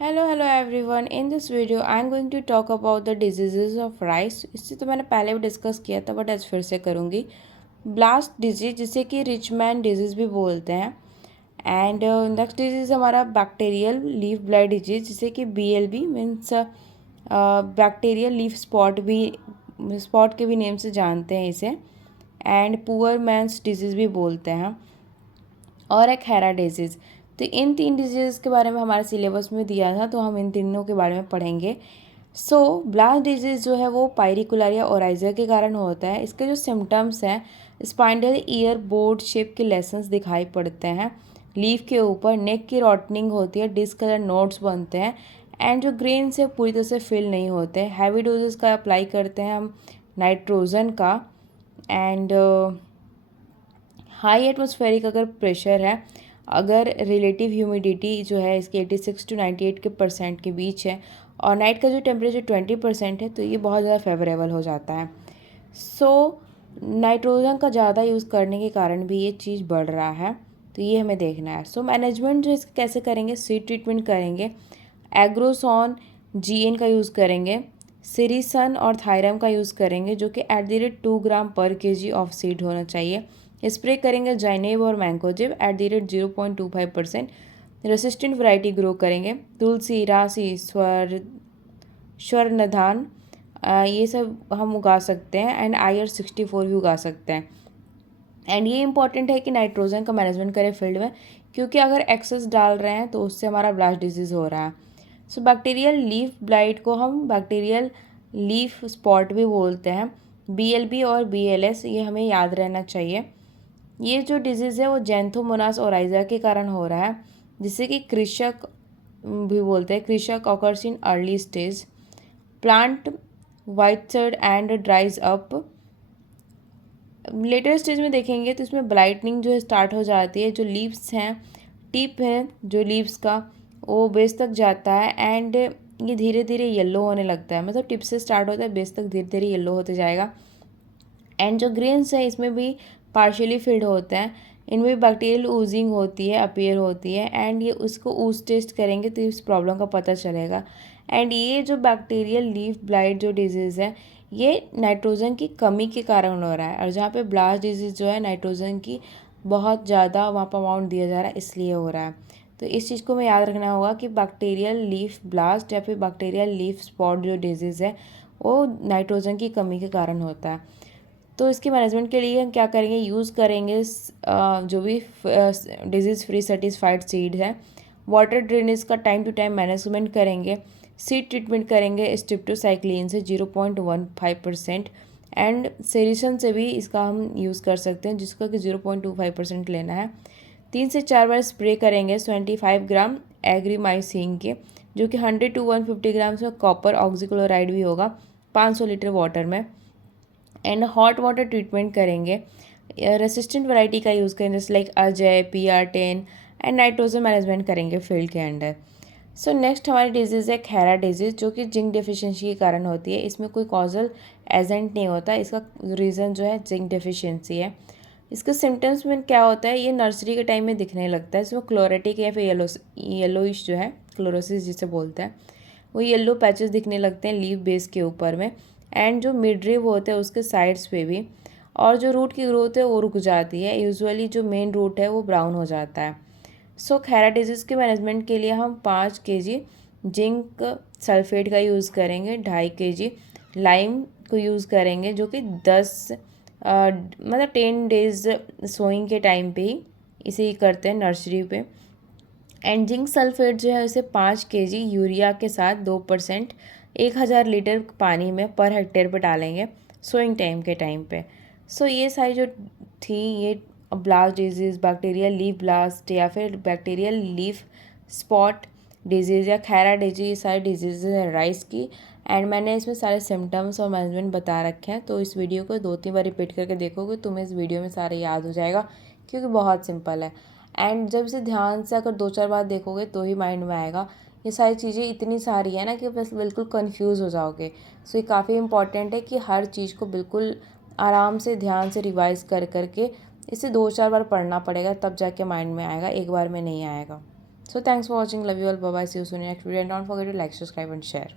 Hello everyone. In this video, I am going to talk about the diseases of rice. इससे तो मैंने पहले भी डिस्कस किया था बट आज फिर से करूँगी. ब्लास्ट डिजीज जिसे कि रिच मैन डिजीज़ भी बोलते हैं. एंड नेक्स्ट डिजीज़ हमारा बैक्टीरियल लीफ ब्लाइट डिजीज जिसे कि BLB means bacterial leaf spot के भी नेम से जानते हैं इसे. एंड पुअर मैंस डिजीज़ भी बोलते हैं. और एक हेरा डिजीज़. तो इन तीन डिजीज़ के बारे में हमारे सिलेबस में दिया था, तो हम इन तीनों के बारे में पढ़ेंगे. ब्लास्ट डिजीज़ जो है वो पायरिकुलारिया ओराइज़ा के कारण होता है. इसके जो सिम्टम्स हैं, स्पाइंडल ईयर बोर्ड शेप के लेसन्स दिखाई पड़ते हैं लीफ के ऊपर, नेक की रॉटनिंग होती है, डिसकलर नोट्स बनते हैं एंड जो ग्रेन से पूरी तरह से फिल नहीं होते. हैवी डोजेस का अप्लाई करते हैं हम नाइट्रोजन का. एंड हाई एटमॉस्फेरिक अगर प्रेशर है, अगर रिलेटिव ह्यूमिडिटी जो है इसकी 86 to 98 के % के बीच है और नाइट का जो टेम्परेचर 20% है, तो ये बहुत ज़्यादा फेवरेबल हो जाता है. नाइट्रोजन का ज़्यादा यूज़ करने के कारण भी ये चीज़ बढ़ रहा है, तो ये हमें देखना है. मैनेजमेंट जो इसका कैसे करेंगे, सीड ट्रीटमेंट करेंगे, एग्रोसॉन GN का यूज़ करेंगे, सिरिसन और थायरम का यूज़ करेंगे जो कि @2 ग्राम पर kg ऑफ सीड होना चाहिए. स्प्रे करेंगे जाइनेब और मैंकोजेब @0.25%. रेसिस्टेंट वैरायटी ग्रो करेंगे, तुलसी, रासी, स्वर्णधान, ये सब हम उगा सकते हैं. एंड IR64 भी उगा सकते हैं. एंड ये इंपॉर्टेंट है कि नाइट्रोजन का मैनेजमेंट करें फील्ड में, क्योंकि अगर एक्सेस डाल रहे हैं तो उससे हमारा ब्लास्ट डिजीज़ हो रहा है. बैक्टीरियल लीफ ब्लाइट को हम बैक्टीरियल लीफ स्पॉट भी बोलते हैं. BLB और BLS ये हमें याद रहना चाहिए. ये जो डिजीज़ है वो जैंथोमोनास ओराइज़ा के कारण हो रहा है, जिसे कि कृषक भी बोलते हैं. कृषक occurs in early stage. Plant वाइटसड and dries up. Later stage में देखेंगे तो इसमें ब्लाइटनिंग जो है स्टार्ट हो जाती है. जो लीव्स हैं, टिप है जो लीव्स का, वो बेस तक जाता है एंड ये धीरे धीरे येलो होने लगता है. मतलब टिप से स्टार्ट होता है, बेस तक धीरे धीरे येलो होते जाएगा. एंड जो ग्रेन्स है इसमें भी पार्शियली फिल्ड होते हैं. इनमें भी बैक्टीरियल ऊजिंग होती है, अपीयर होती है. एंड ये उसको ऊज टेस्ट करेंगे तो इस प्रॉब्लम का पता चलेगा. एंड ये जो बैक्टीरियल लीफ ब्लाइट जो डिजीज़ है, ये नाइट्रोजन की कमी के कारण हो रहा है. और जहाँ पे ब्लास्ट डिजीज़ जो है नाइट्रोजन की बहुत ज़्यादा वहाँ पर अमाउंट दिया जा रहा है, इसलिए हो रहा है. तो इस चीज़ को हमें याद रखना होगा कि बैक्टीरियल लीफ ब्लास्ट या फिर बैक्टीरियल लीफ स्पॉट जो डिजीज़ है वो नाइट्रोजन की कमी के कारण होता है. तो इसके मैनेजमेंट के लिए हम क्या करेंगे, यूज़ करेंगे जो भी डिजीज़ फ्री सर्टिफाइड सीड है. वाटर ड्रेनेज का टाइम टू टाइम मैनेजमेंट करेंगे. सीड ट्रीटमेंट करेंगे स्ट्रिप्टोसाइक्लिन से 0.15%. एंड सेरिसन से भी इसका हम यूज़ कर सकते हैं, जिसका कि 0.25% लेना है. 3 से 4 बार स्प्रे करेंगे 25 ग्राम एग्रीमाइसिन के, जो कि 100 to 150 ग्राम्स में कॉपर ऑक्सीक्लोराइड भी होगा 500 लीटर वाटर में. एंड हॉट वाटर ट्रीटमेंट करेंगे. रेसिस्टेंट वैरायटी का यूज़ करेंगे जैसे like Ajay, PR10. And nitrogen management करेंगे फील्ड के अंडर. नेक्स्ट हमारी डिजीज़ है खैरा डिजीज़, जो कि जिंक डिफिशियंसी के कारण होती है. इसमें कोई कॉजल एजेंट नहीं होता, इसका रीज़न जो है जिंक डिफिशियंसी है. इसके सिम्टम्स में क्या होता है, ये नर्सरी के टाइम में दिखने लगता है. इसमें क्लोरेटिक या फिर येलोइश जो है, क्लोरोसिस जिसे बोलते हैं, वो येलो पैचेस दिखने लगते हैं लीफ बेस के ऊपर में. एंड जो मिड रीव होते हैं उसके साइड्स पे भी. और जो रूट की ग्रोथ है वो रुक जाती है. यूजुअली जो मेन रूट है वो ब्राउन हो जाता है. खैरा डिजीज़ के मैनेजमेंट के लिए हम 5 kg जिंक सल्फेट का यूज़ करेंगे, 2.5 kg लाइम को यूज़ करेंगे, जो कि 10 डेज़ सोइंग के टाइम पे ही इसे ही करते हैं नर्सरी पे. एंड जिंक सल्फेट जो है उसे 5 kg यूरिया के साथ 2% 1000 लीटर पानी में पर हेक्टेयर पे डालेंगे सोइंग टाइम के टाइम पे. ये सारी जो थी, ये blast disease, bacterial leaf blast या फिर बैक्टीरियल लीफ स्पॉट डिजीज़ या खैरा डिजीज़, ये सारी डिजीज़ है राइस की. एंड मैंने इसमें सारे सिम्टम्स और मैनेजमेंट बता रखे हैं, तो इस वीडियो को 2-3 बार रिपीट करके देखोगे तुम्हें इस वीडियो में सारे याद हो जाएगा, क्योंकि बहुत सिंपल है. एंड जब इसे ध्यान से अगर 2-4 बार देखोगे तो ही माइंड में आएगा. ये सारी चीज़ें इतनी सारी है ना कि बस बिल्कुल कंफ्यूज हो जाओगे. ये काफ़ी इंपॉर्टेंट है कि हर चीज़ को बिल्कुल आराम से ध्यान से रिवाइज कर करके इसे 2-4 बार पढ़ना पड़ेगा, तब जाके माइंड में आएगा, एक बार में नहीं आएगा. So thanks for watching. Love you all. Bye bye. See you soon in next video. And don't forget to like, subscribe and share.